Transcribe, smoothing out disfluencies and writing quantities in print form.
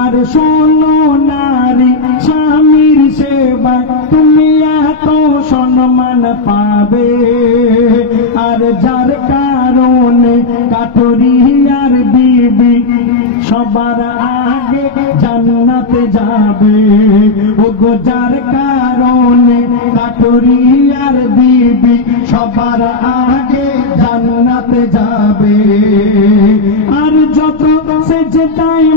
আর শোনো নারী স্বামীর সেবা তুমি এত সম্মান পাবে, আর যার কারণে কাঠুরি আর বিবি সবার আগে জান্নাতে যাবে। ওগো যার কারণে কাঠুরি আর বিবি সবার আগে জান্নাতে যাবে। আর যত সেজদায়